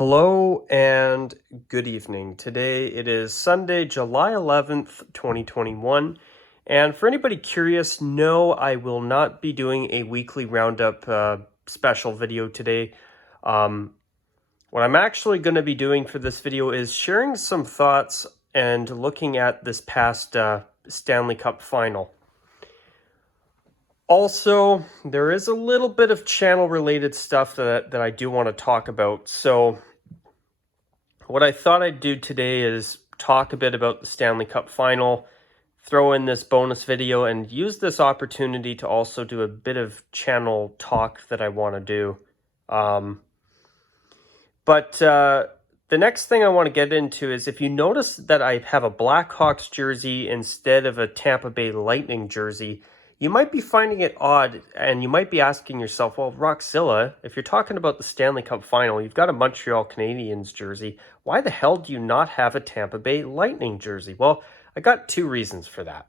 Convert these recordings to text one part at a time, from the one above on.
Hello and good evening. Today it is Sunday, July 11th, 2021. And for anybody curious, no, I will not be doing a weekly roundup special video today. What I'm actually going to be doing for this video is sharing some thoughts and looking at this past Stanley Cup final. Also, there is a little bit of channel related stuff that I do want to talk about. So what I thought I'd do today is talk a bit about the Stanley Cup final, throw in this bonus video, and use this opportunity to also do a bit of channel talk that I want to do. But the next thing I want to get into is if you notice that I have a Blackhawks jersey instead of a Tampa Bay Lightning jersey, you might be finding it odd, and you might be asking yourself, well, Roxilla, if you're talking about the Stanley Cup final, you've got a Montreal Canadiens jersey. Why the hell do you not have a Tampa Bay Lightning jersey? Well, I got two reasons for that.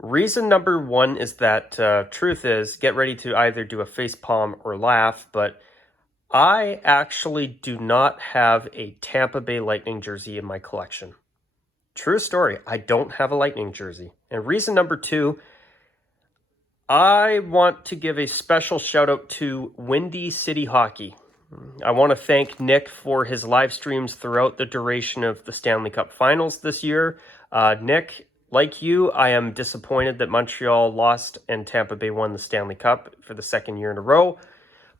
Reason number one is that, truth is, get ready to either do a facepalm or laugh, but I actually do not have a Tampa Bay Lightning jersey in my collection. True story, I don't have a Lightning jersey. And reason number two, I want to give a special shout out to Windy City Hockey. I want to thank Nick for his live streams throughout the duration of the Stanley Cup Finals this year. Nick, like you, I am disappointed that Montreal lost and Tampa Bay won the Stanley Cup for the second year in a row.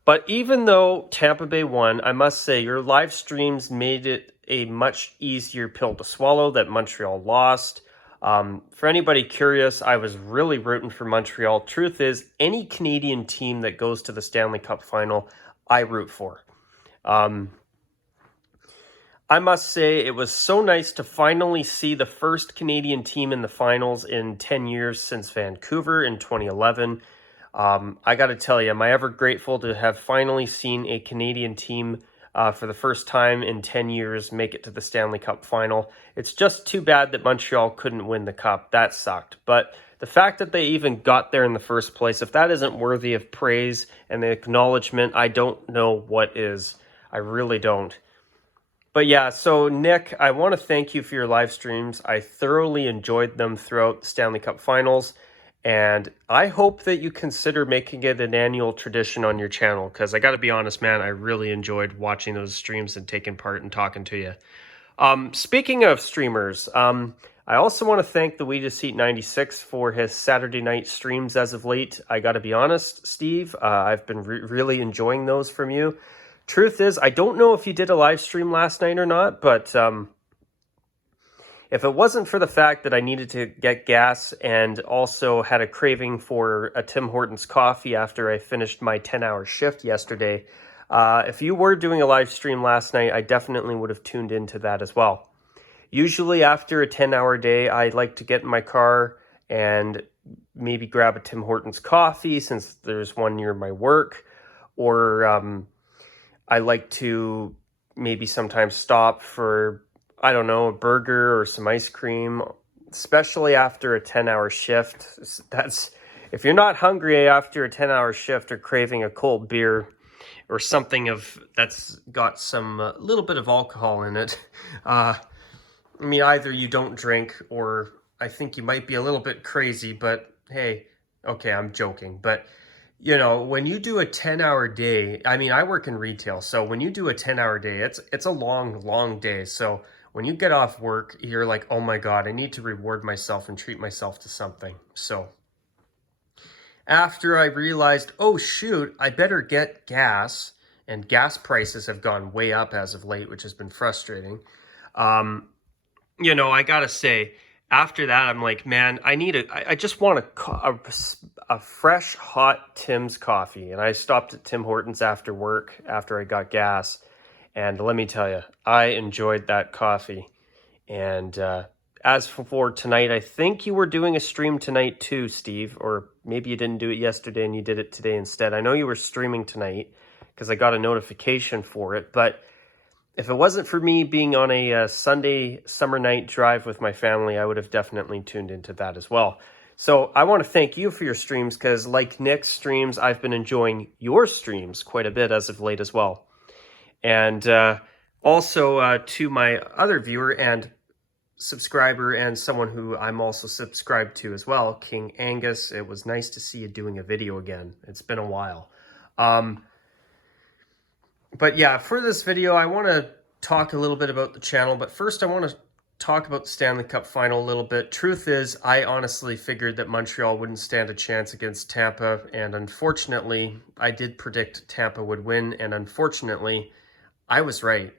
But even though Tampa Bay won, I must say your live streams made it a much easier pill to swallow that Montreal lost. For anybody curious, I was really rooting for Montreal. Truth is, any Canadian team that goes to the Stanley Cup final, I root for. I must say it was so nice to finally see the first Canadian team in the finals in 10 years since Vancouver in 2011. I got to tell you, am I ever grateful to have finally seen a Canadian team for the first time in 10 years make it to the Stanley Cup final. It's just too bad that Montreal couldn't win the cup. That sucked. But the fact that they even got there in the first place, if that isn't worthy of praise and the acknowledgement, I don't know what is. I really don't. But yeah, so Nick, I want to thank you for your live streams. I thoroughly enjoyed them throughout the Stanley Cup finals. And I hope that you consider making it an annual tradition on your channel, because I got to be honest, man, I really enjoyed watching those streams and taking part and talking to you. Speaking of streamers, I also want to thank the We Just Eat 96 for his Saturday night streams as of late. I got to be honest, Steve, I've been really enjoying those from you. Truth is, I don't know if you did a live stream last night or not, but if it wasn't for the fact that I needed to get gas and also had a craving for a Tim Hortons coffee after I finished my 10-hour shift yesterday, if you were doing a live stream last night, I definitely would have tuned into that as well. Usually after a 10-hour day, I like to get in my car and maybe grab a Tim Hortons coffee since there's one near my work, or I like to maybe sometimes stop for, I don't know, a burger or some ice cream, especially after a 10-hour shift. That's, if you're not hungry after a 10-hour shift or craving a cold beer or something that's got some little bit of alcohol in it, I mean, either you don't drink or I think you might be a little bit crazy, but hey, okay, I'm joking. But, you know, when you do a 10-hour day, I mean, I work in retail, so when you do a 10-hour day, it's a long, long day. So when you get off work, you're like, oh my God, I need to reward myself and treat myself to something. So after I realized, oh shoot, I better get gas, and gas prices have gone way up as of late, which has been frustrating. You know, I gotta say, after that, I'm like, man, I just want a fresh, hot Tim's coffee. And I stopped at Tim Hortons after work, after I got gas. And let me tell you, I enjoyed that coffee. And as for tonight, I think you were doing a stream tonight too, Steve. Or maybe you didn't do it yesterday and you did it today instead. I know you were streaming tonight because I got a notification for it. But if it wasn't for me being on a Sunday summer night drive with my family, I would have definitely tuned into that as well. So I want to thank you for your streams because like Nick's streams, I've been enjoying your streams quite a bit as of late as well. And also to my other viewer and subscriber and someone who I'm also subscribed to as well, King Angus, it was nice to see you doing a video again. It's been a while. But yeah, for this video, I want to talk a little bit about the channel, but first I want to talk about the Stanley Cup final a little bit. Truth is, I honestly figured that Montreal wouldn't stand a chance against Tampa, and unfortunately, I did predict Tampa would win, and unfortunately, I was right.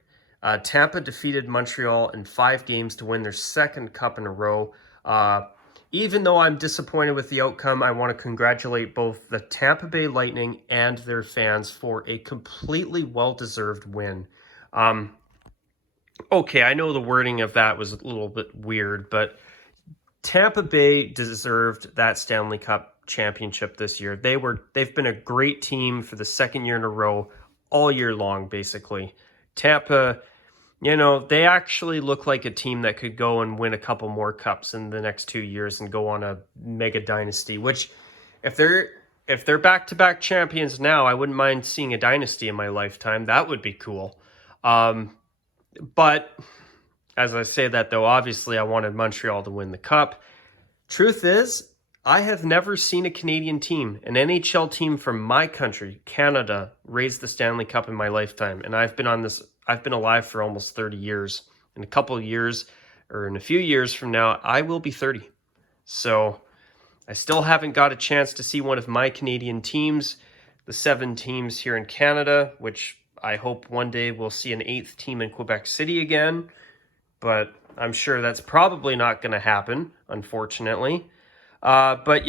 Tampa defeated Montreal in 5 games to win their second cup in a row. Even though I'm disappointed with the outcome, I want to congratulate both the Tampa Bay Lightning and their fans for a completely well-deserved win. Okay, I know the wording of that was a little bit weird, but Tampa Bay deserved that Stanley Cup championship this year. They've been a great team for the second year in a row, all year long, basically. Tampa, they actually look like a team that could go and win a couple more cups in the next 2 years and go on a mega dynasty, which if they're back-to-back champions now, I wouldn't mind seeing a dynasty in my lifetime. That would be cool. But as I say that, though, obviously I wanted Montreal to win the cup. Truth is, I have never seen a Canadian team, an NHL team from my country, Canada, raise the Stanley Cup in my lifetime. And I've been alive for almost 30 years. In a couple of years, or in a few years from now, I will be 30. So I still haven't got a chance to see one of my Canadian teams, the 7 teams here in Canada, which I hope one day we'll see an 8th team in Quebec City again. But I'm sure that's probably not going to happen, unfortunately. But,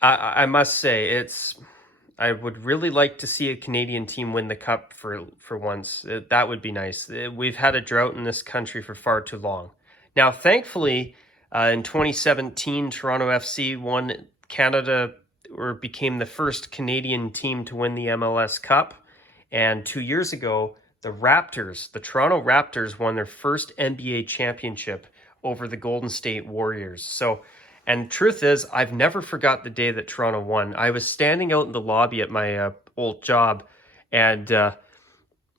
I must say, I would really like to see a Canadian team win the cup for once. That would be nice. We've had a drought in this country for far too long. Now, thankfully, in 2017, Toronto FC won Canada, or became the first Canadian team to win the MLS Cup. And 2 years ago, the Toronto Raptors won their first NBA championship over the Golden State Warriors. So, and truth is, I've never forgot the day that Toronto won. I was standing out in the lobby at my old job, and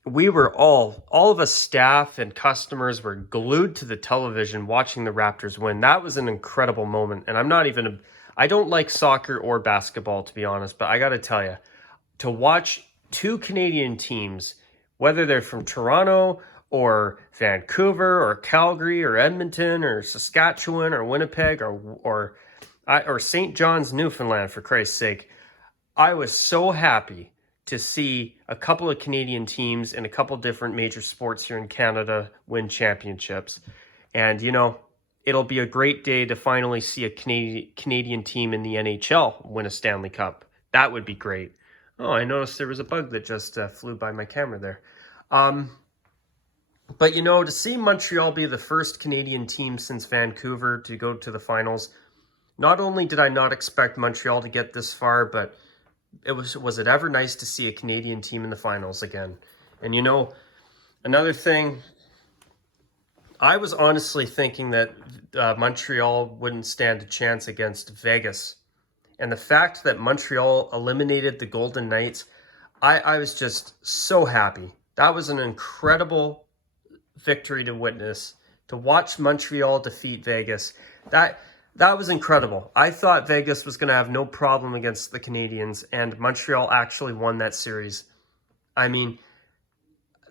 we were all of us staff and customers were glued to the television watching the Raptors win. That was an incredible moment. And I don't like soccer or basketball, to be honest, but I got to tell you, to watch 2 Canadian teams, whether they're from Toronto or Vancouver or Calgary or Edmonton or Saskatchewan or Winnipeg or St. John's, Newfoundland, for Christ's sake, I was so happy to see a couple of Canadian teams in a couple different major sports here in Canada win championships. And, it'll be a great day to finally see a Canadian team in the NHL win a Stanley Cup. That would be great. Oh, I noticed there was a bug that just flew by my camera there. But, to see Montreal be the first Canadian team since Vancouver to go to the finals, not only did I not expect Montreal to get this far, but was it ever nice to see a Canadian team in the finals again? And, another thing, I was honestly thinking that Montreal wouldn't stand a chance against Vegas. And the fact that Montreal eliminated the Golden Knights, I was just so happy. That was an incredible victory to witness. To watch Montreal defeat Vegas, that was incredible. I thought Vegas was going to have no problem against the Canadiens, and Montreal actually won that series. I mean,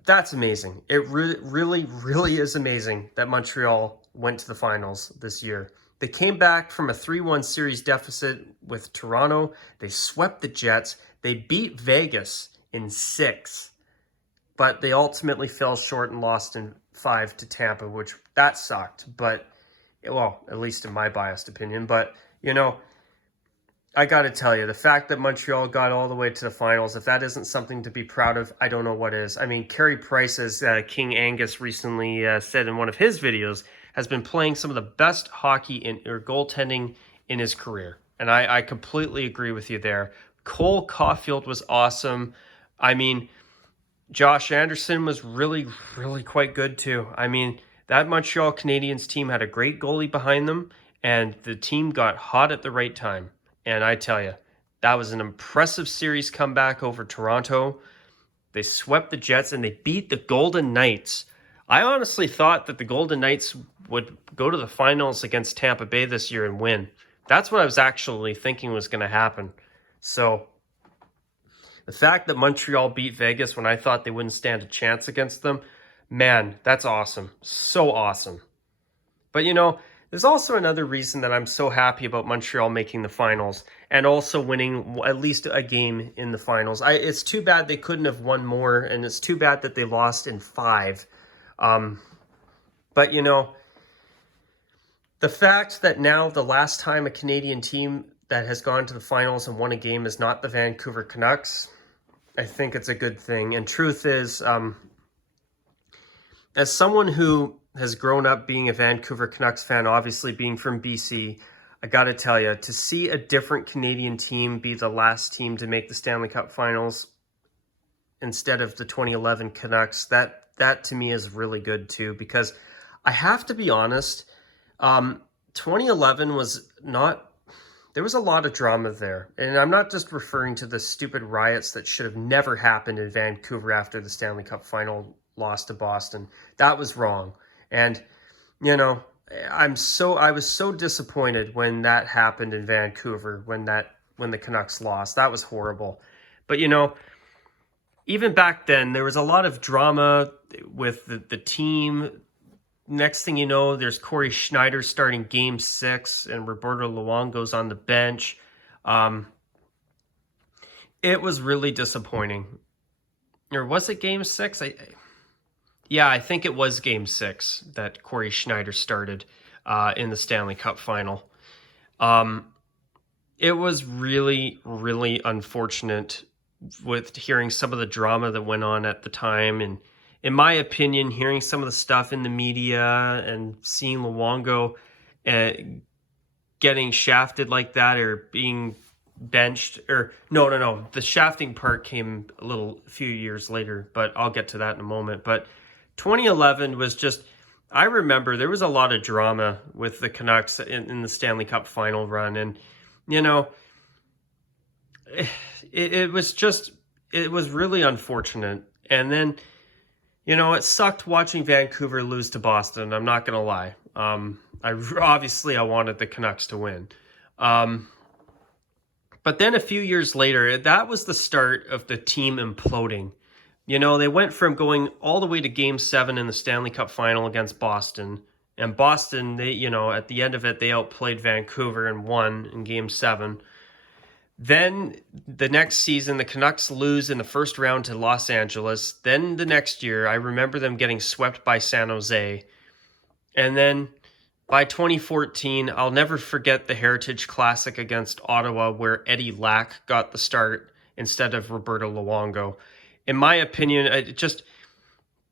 that's amazing. It really, really is amazing that Montreal went to the finals this year. They came back from a 3-1 series deficit with Toronto. They swept the Jets. They beat Vegas in 6. But they ultimately fell short and lost in 5 to Tampa, which that sucked. But, well, at least in my biased opinion. But, I got to tell you, the fact that Montreal got all the way to the finals, if that isn't something to be proud of, I don't know what is. I mean, Carey Price, as King Angus recently said in one of his videos, has been playing some of the best hockey or goaltending in his career. And I completely agree with you there. Cole Caulfield was awesome. I mean, Josh Anderson was really, really quite good too. I mean, that Montreal Canadiens team had a great goalie behind them, and the team got hot at the right time. And I tell you, that was an impressive series comeback over Toronto. They swept the Jets and they beat the Golden Knights. I honestly thought that the Golden Knights would go to the finals against Tampa Bay this year and win. That's what I was actually thinking was going to happen. So the fact that Montreal beat Vegas when I thought they wouldn't stand a chance against them, man, that's awesome. So awesome. But there's also another reason that I'm so happy about Montreal making the finals and also winning at least a game in the finals. It's too bad they couldn't have won more, and it's too bad that they lost in 5. But the fact that now the last time a Canadian team that has gone to the finals and won a game is not the Vancouver Canucks, I think it's a good thing. And truth is, as someone who has grown up being a Vancouver Canucks fan, obviously being from BC, I got to tell you, to see a different Canadian team be the last team to make the Stanley Cup Finals instead of the 2011 Canucks, that to me is really good too, because I have to be honest, 2011 was not, there was a lot of drama there. And I'm not just referring to the stupid riots that should have never happened in Vancouver after the Stanley Cup Final loss to Boston. That was wrong. And, I was so disappointed when that happened in Vancouver, when the Canucks lost. That was horrible. But, even back then, there was a lot of drama with the team. Next thing you know, there's Corey Schneider starting Game 6, and Roberto Luongo's on the bench. It was really disappointing. Or was it Game 6? Yeah, I think it was Game 6 that Corey Schneider started in the Stanley Cup Final. It was really, really unfortunate with hearing some of the drama that went on at the time. And in my opinion, hearing some of the stuff in the media and seeing Luongo getting shafted like that or being benched, or no, the shafting part came a few years later, but I'll get to that in a moment. But 2011 was just, I remember there was a lot of drama with the Canucks in the Stanley Cup Final run. And, it was really unfortunate. And then, it sucked watching Vancouver lose to Boston. I'm not going to lie. I wanted the Canucks to win. But then a few years later, that was the start of the team imploding. They went from going all the way to Game 7 in the Stanley Cup Final against Boston. And Boston, they, at the end of it, they outplayed Vancouver and won in Game 7. Then the next season, the Canucks lose in the first round to Los Angeles. Then the next year, I remember them getting swept by San Jose. And then by 2014, I'll never forget the Heritage Classic against Ottawa, where Eddie Lack got the start instead of Roberto Luongo. In my opinion,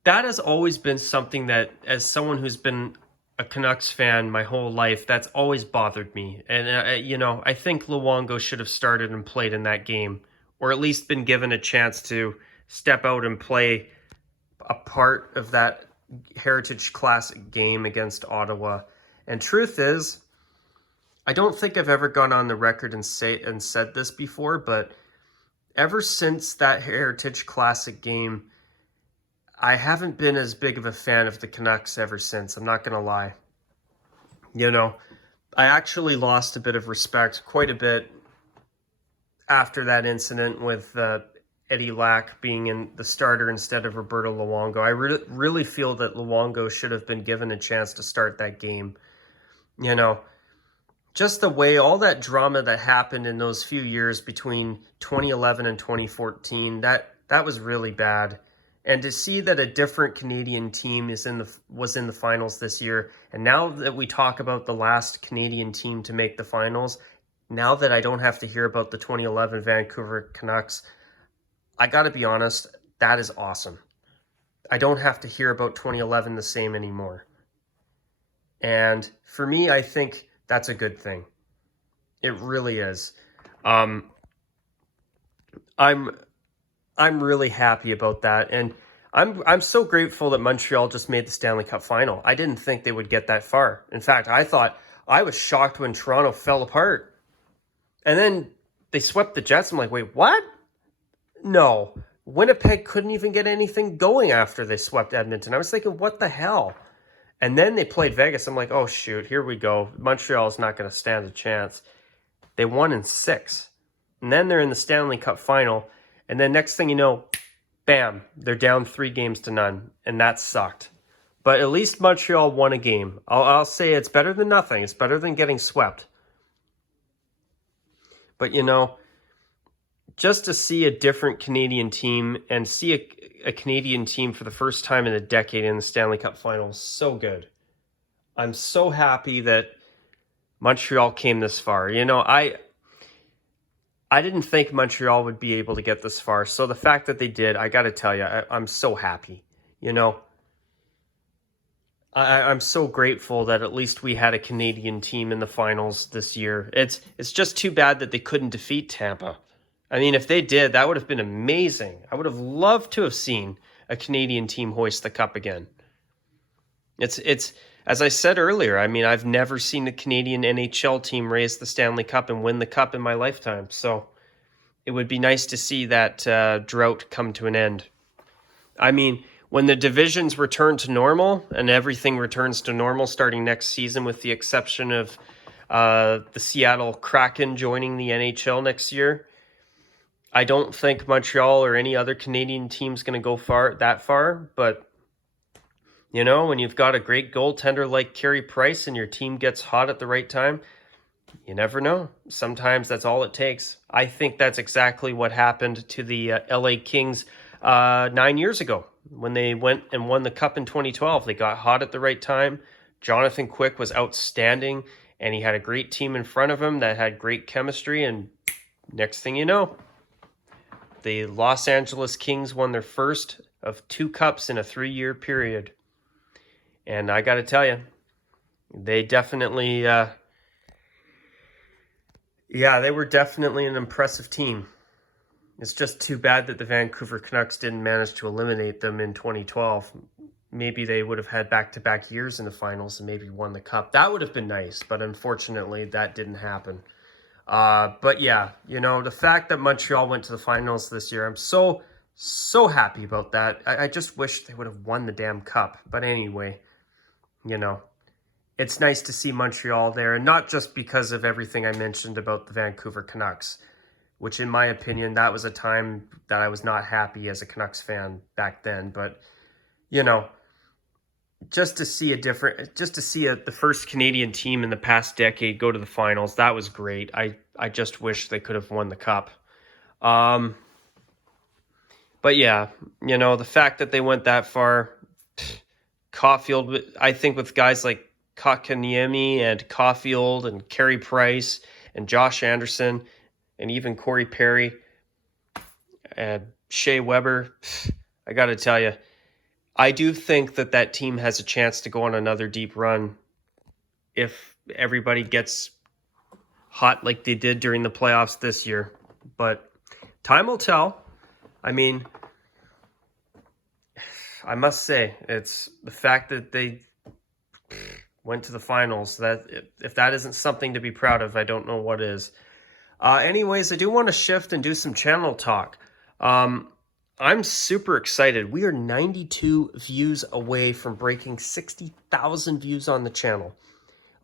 that has always been something that, as someone who's been a Canucks fan my whole life, that's always bothered me. And, I think Luongo should have started and played in that game, or at least been given a chance to step out and play a part of that Heritage Classic game against Ottawa. And truth is, I don't think I've ever gone on the record and said this before, but ever since that Heritage Classic game, I haven't been as big of a fan of the Canucks ever since. I'm not going to lie. I actually lost a bit of respect, quite a bit, after that incident with Eddie Lack being in the starter instead of Roberto Luongo. I really feel that Luongo should have been given a chance to start that game. Just the way all that drama that happened in those few years between 2011 and 2014, that was really bad. And to see that a different Canadian team was in the finals this year, and now that we talk about the last Canadian team to make the finals, now that I don't have to hear about the 2011 Vancouver Canucks, I got to be honest, that is awesome. I don't have to hear about 2011 the same anymore. And for me, I think that's a good thing. It really is. I'm really happy about that, and I'm so grateful that Montreal just made the Stanley Cup Final. I didn't think they would get that far. In fact, I was shocked when Toronto fell apart, and then they swept the Jets. I'm like, wait, what? No Winnipeg couldn't even get anything going after they swept Edmonton. I was thinking, what the hell? And then they played Vegas. I'm like, oh, shoot, here we go. Montreal's not going to stand a chance. They won in 6. And then they're in the Stanley Cup final. And then next thing you know, bam, they're down 3-0. And that sucked. But at least Montreal won a game. I'll say it's better than nothing. It's better than getting swept. But, just to see a different Canadian team and see a Canadian team for the first time in a decade in the Stanley Cup Finals, so good. I'm so happy that Montreal came this far. I didn't think Montreal would be able to get this far. So the fact that they did, I got to tell you, I'm so happy. I'm so grateful that at least we had a Canadian team in the finals this year. It's just too bad that they couldn't defeat Tampa. I mean, if they did, that would have been amazing. I would have loved to have seen a Canadian team hoist the cup again. It's as I said earlier, I mean, I've never seen a Canadian NHL team raise the Stanley Cup and win the cup in my lifetime. So it would be nice to see that drought come to an end. I mean, when the divisions return to normal and everything returns to normal starting next season, with the exception of the Seattle Kraken joining the NHL next year, I don't think Montreal or any other Canadian team's going to go that far. But, when you've got a great goaltender like Carey Price and your team gets hot at the right time, you never know. Sometimes that's all it takes. I think that's exactly what happened to the LA Kings 9 years ago when they went and won the cup in 2012. They got hot at the right time. Jonathan Quick was outstanding, and he had a great team in front of him that had great chemistry. And next thing you know, the Los Angeles Kings won their first of 2 cups in a 3-year period. And I got to tell you, they definitely, they were definitely an impressive team. It's just too bad that the Vancouver Canucks didn't manage to eliminate them in 2012. Maybe they would have had back-to-back years in the finals and maybe won the cup. That would have been nice, but unfortunately that didn't happen. But yeah, the fact that Montreal went to the finals this year, I'm so happy about that. I just wish they would have won the damn cup. But anyway, it's nice to see Montreal there, and not just because of everything I mentioned about the Vancouver Canucks, which in my opinion, that was a time that I was not happy as a Canucks fan back then. But, just to see the first Canadian team in the past decade go to the finals, that was great. I just wish they could have won the cup. But yeah, the fact that they went that far, Caulfield, I think with guys like Kotkaniemi and Caulfield and Carey Price and Josh Anderson and even Corey Perry and Shea Weber, I got to tell you, I do think that team has a chance to go on another deep run if everybody gets hot like they did during the playoffs this year. But time will tell. I mean, I must say, it's the fact that they went to the finals, that if that isn't something to be proud of, I don't know what is. Anyways, I do want to shift and do some channel talk. I'm super excited. We are 92 views away from breaking 60,000 views on the channel.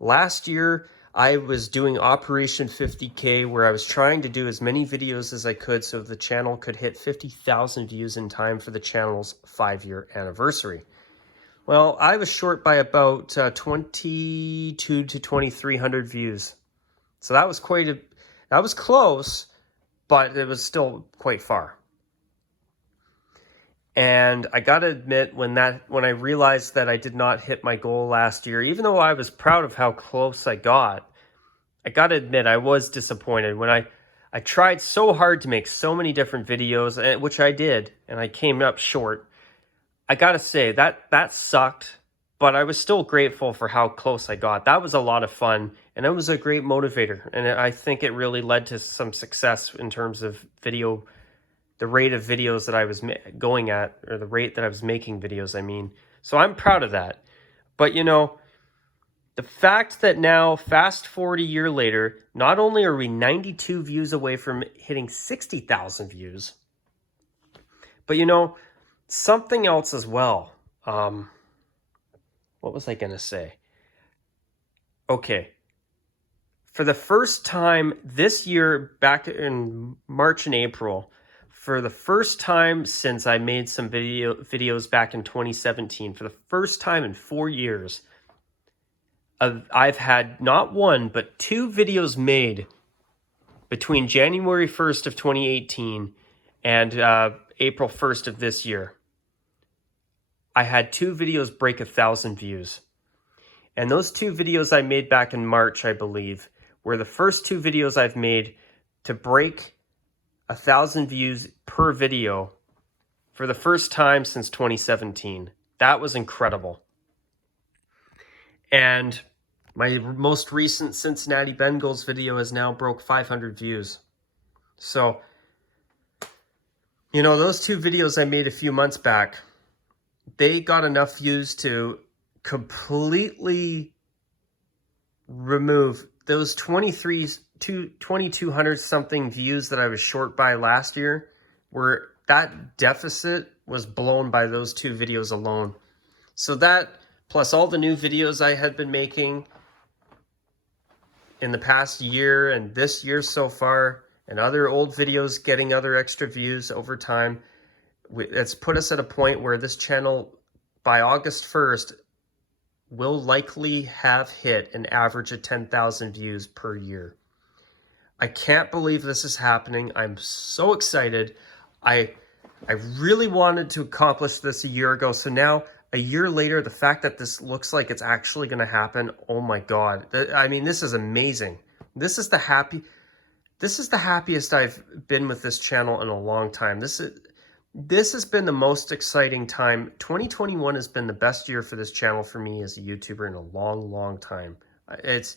Last year, I was doing Operation 50K, where I was trying to do as many videos as I could so the channel could hit 50,000 views in time for the channel's 5-year anniversary. Well, I was short by about 2,200 to 2,300 views. So that was that was close, but it was still quite far. And I got to admit, when I realized that I did not hit my goal last year, even though I was proud of how close I got to admit I was disappointed. When I tried so hard to make so many different videos, which I did, and I came up short. I got to say, that sucked, but I was still grateful for how close I got. That was a lot of fun, and it was a great motivator. And I think it really led to some success in terms of the rate of videos that I was going at, or the rate that I was making videos, I mean. So I'm proud of that. But, the fact that now, fast forward a year later, not only are we 92 views away from hitting 60,000 views, But something else as well. What was I going to say? Okay. For the first time this year, back in March and April, for the first time since I made some videos back in 2017, for the first time in 4 years, I've had not one, but 2 videos made between January 1st of 2018 and April 1st of this year. I had 2 videos break 1,000 views. And those 2 videos I made back in March, I believe, were the first 2 videos I've made to break 1,000 views per video for the first time since 2017. That was incredible. And my most recent Cincinnati Bengals video has now broke 500 views. So, those 2 videos I made a few months back, they got enough views to completely remove those 2,200 something views that I was short by last year, where that deficit was blown by those 2 videos alone. So that, plus all the new videos I had been making in the past year and this year so far, and other old videos getting other extra views over time, it's put us at a point where this channel, by August 1st, will likely have hit an average of 10,000 views per year. I can't believe this is happening. I'm so excited. I really wanted to accomplish this a year ago. So now, a year later, the fact that this looks like it's actually going to happen, oh my God. I mean, this is amazing. This is the happiest I've been with this channel in a long time. This has been the most exciting time. 2021 has been the best year for this channel for me as a YouTuber in a long, long time. It's,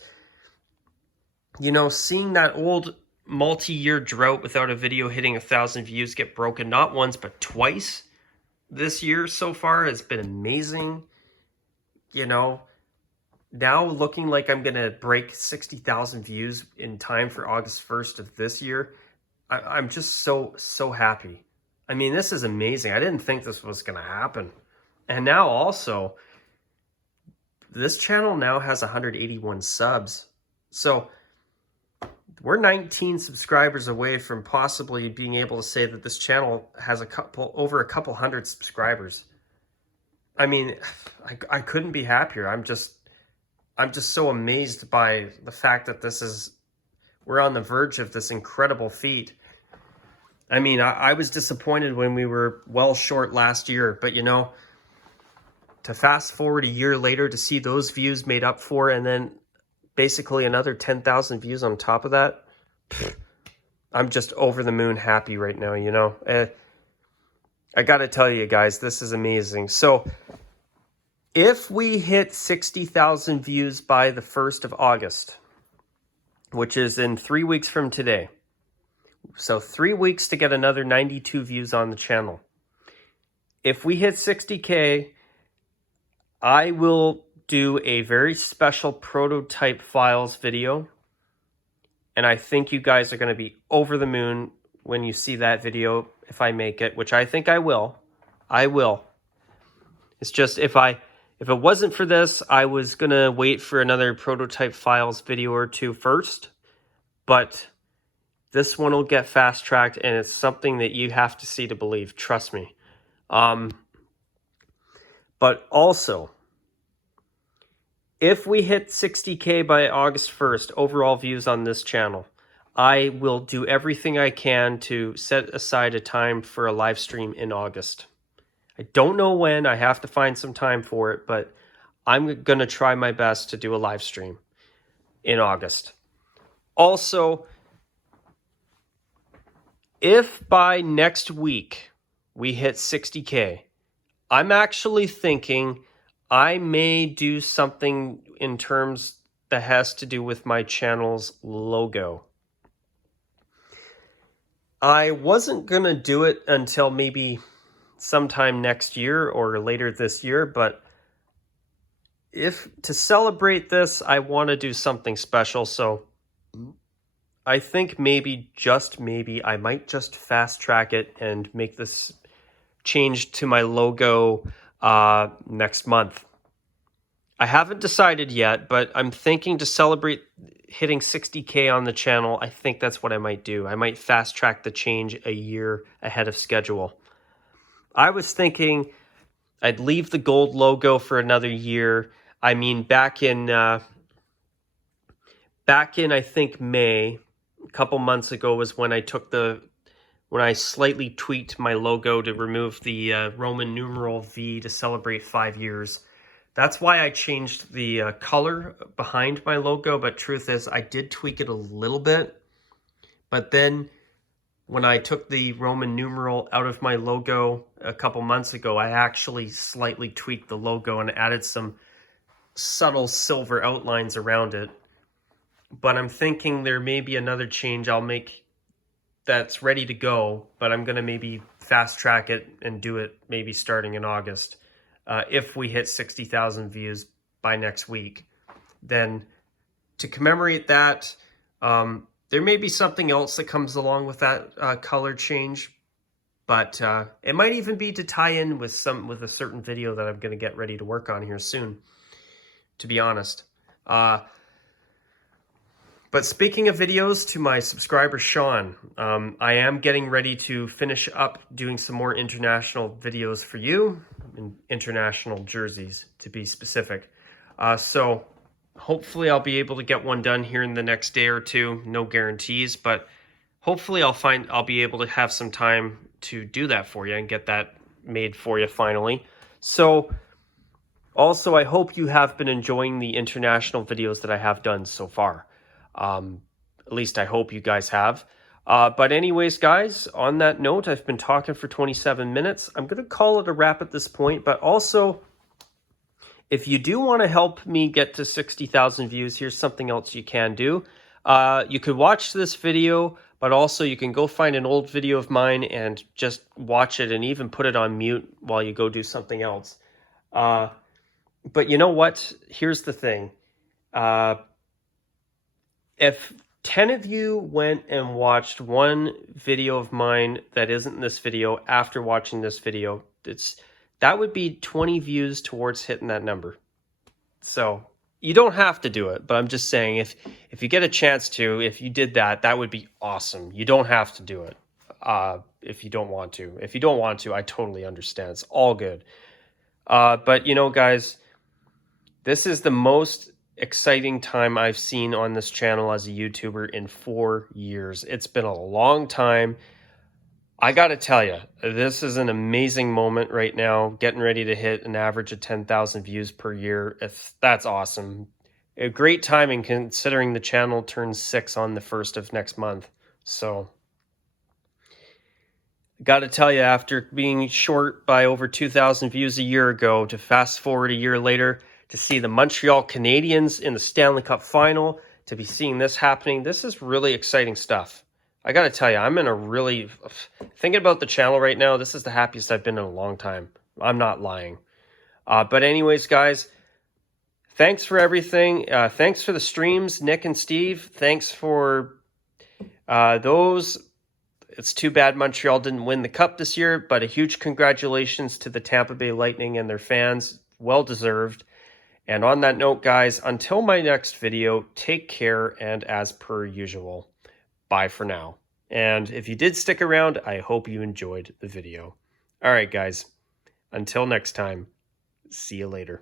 seeing that old multi-year drought without a video hitting 1,000 views get broken, not once, but twice this year so far has been amazing. Now looking like I'm going to break 60,000 views in time for August 1st of this year. I'm just so happy. I mean, this is amazing. I didn't think this was going to happen. And now also, this channel now has 181 subs. So we're 19 subscribers away from possibly being able to say that this channel has over a couple hundred subscribers. I mean, I couldn't be happier. I'm just so amazed by the fact that we're on the verge of this incredible feat. I mean, I was disappointed when we were well short last year, but to fast forward a year later to see those views made up for, and then basically another 10,000 views on top of that, I'm just over the moon happy right now, I got to tell you guys, this is amazing. So if we hit 60,000 views by the 1st of August, which is in 3 weeks from today, so 3 weeks to get another 92 views on the channel. If we hit 60K, I will do a very special prototype files video. And I think you guys are going to be over the moon when you see that video, if I make it, which I think I will. I will. It's just if it wasn't for this, I was going to wait for another prototype files video or 2 first. But this one will get fast-tracked, and it's something that you have to see to believe. Trust me. But also, if we hit 60K by August 1st, overall views on this channel, I will do everything I can to set aside a time for a live stream in August. I don't know when. I have to find some time for it, but I'm going to try my best to do a live stream in August. Also, if by next week we hit 60K, I'm actually thinking I may do something in terms that has to do with my channel's logo. I wasn't going to do it until maybe sometime next year or later this year, but to celebrate this, I want to do something special, so I think maybe, just maybe, I might just fast track it and make this change to my logo next month. I haven't decided yet, but I'm thinking to celebrate hitting 60K on the channel. I think that's what I might do. I might fast track the change a year ahead of schedule. I was thinking I'd leave the gold logo for another year. I mean, back in I think May, a couple months ago, was when I slightly tweaked my logo to remove the Roman numeral V to celebrate 5 years. That's why I changed the color behind my logo, but truth is I did tweak it a little bit. But then when I took the Roman numeral out of my logo a couple months ago, I actually slightly tweaked the logo and added some subtle silver outlines around it. But I'm thinking there may be another change I'll make that's ready to go, but I'm going to maybe fast track it and do it maybe starting in August. If we hit 60,000 views by next week, then to commemorate that, there may be something else that comes along with that color change, but it might even be to tie in with a certain video that I'm going to get ready to work on here soon, to be honest. But speaking of videos, to my subscriber Sean, I am getting ready to finish up doing some more international videos for you, international jerseys to be specific. So hopefully I'll be able to get one done here in the next day or two. No guarantees, but hopefully I'll be able to have some time to do that for you and get that made for you finally. So also, I hope you have been enjoying the international videos that I have done so far. At least I hope you guys have. But anyways, guys, on that note, I've been talking for 27 minutes. I'm going to call it a wrap at this point, but also, if you do want to help me get to 60,000 views, here's something else you can do. You could watch this video, but also you can go find an old video of mine and just watch it and even put it on mute while you go do something else. But you know what? Here's the thing. If 10 of you went and watched one video of mine that isn't this video after watching this video, that would be 20 views towards hitting that number. So you don't have to do it, but I'm just saying if you get a chance to, if you did that, that would be awesome. You don't have to do it if you don't want to. If you don't want to, I totally understand. It's all good. But you know, guys, this is the most exciting time I've seen on this channel as a YouTuber in 4 years. It's been a long time. I gotta tell you, this is an amazing moment right now, getting ready to hit an average of 10,000 views per year. That's awesome. A great timing considering the channel turns 6 on the 1st of next month. So gotta tell you, after being short by over 2,000 views a year ago, to fast forward a year later, to see the Montreal Canadiens in the Stanley Cup final, to be seeing this happening, this is really exciting stuff. I got to tell you, I'm in a really, thinking about the channel right now, this is the happiest I've been in a long time. I'm not lying. But anyways, guys, thanks for everything. Thanks for the streams, Nick and Steve. Thanks for those. It's too bad Montreal didn't win the cup this year, but a huge congratulations to the Tampa Bay Lightning and their fans. Well deserved. And on that note, guys, until my next video, take care, and as per usual, bye for now. And if you did stick around, I hope you enjoyed the video. All right, guys, until next time, see you later.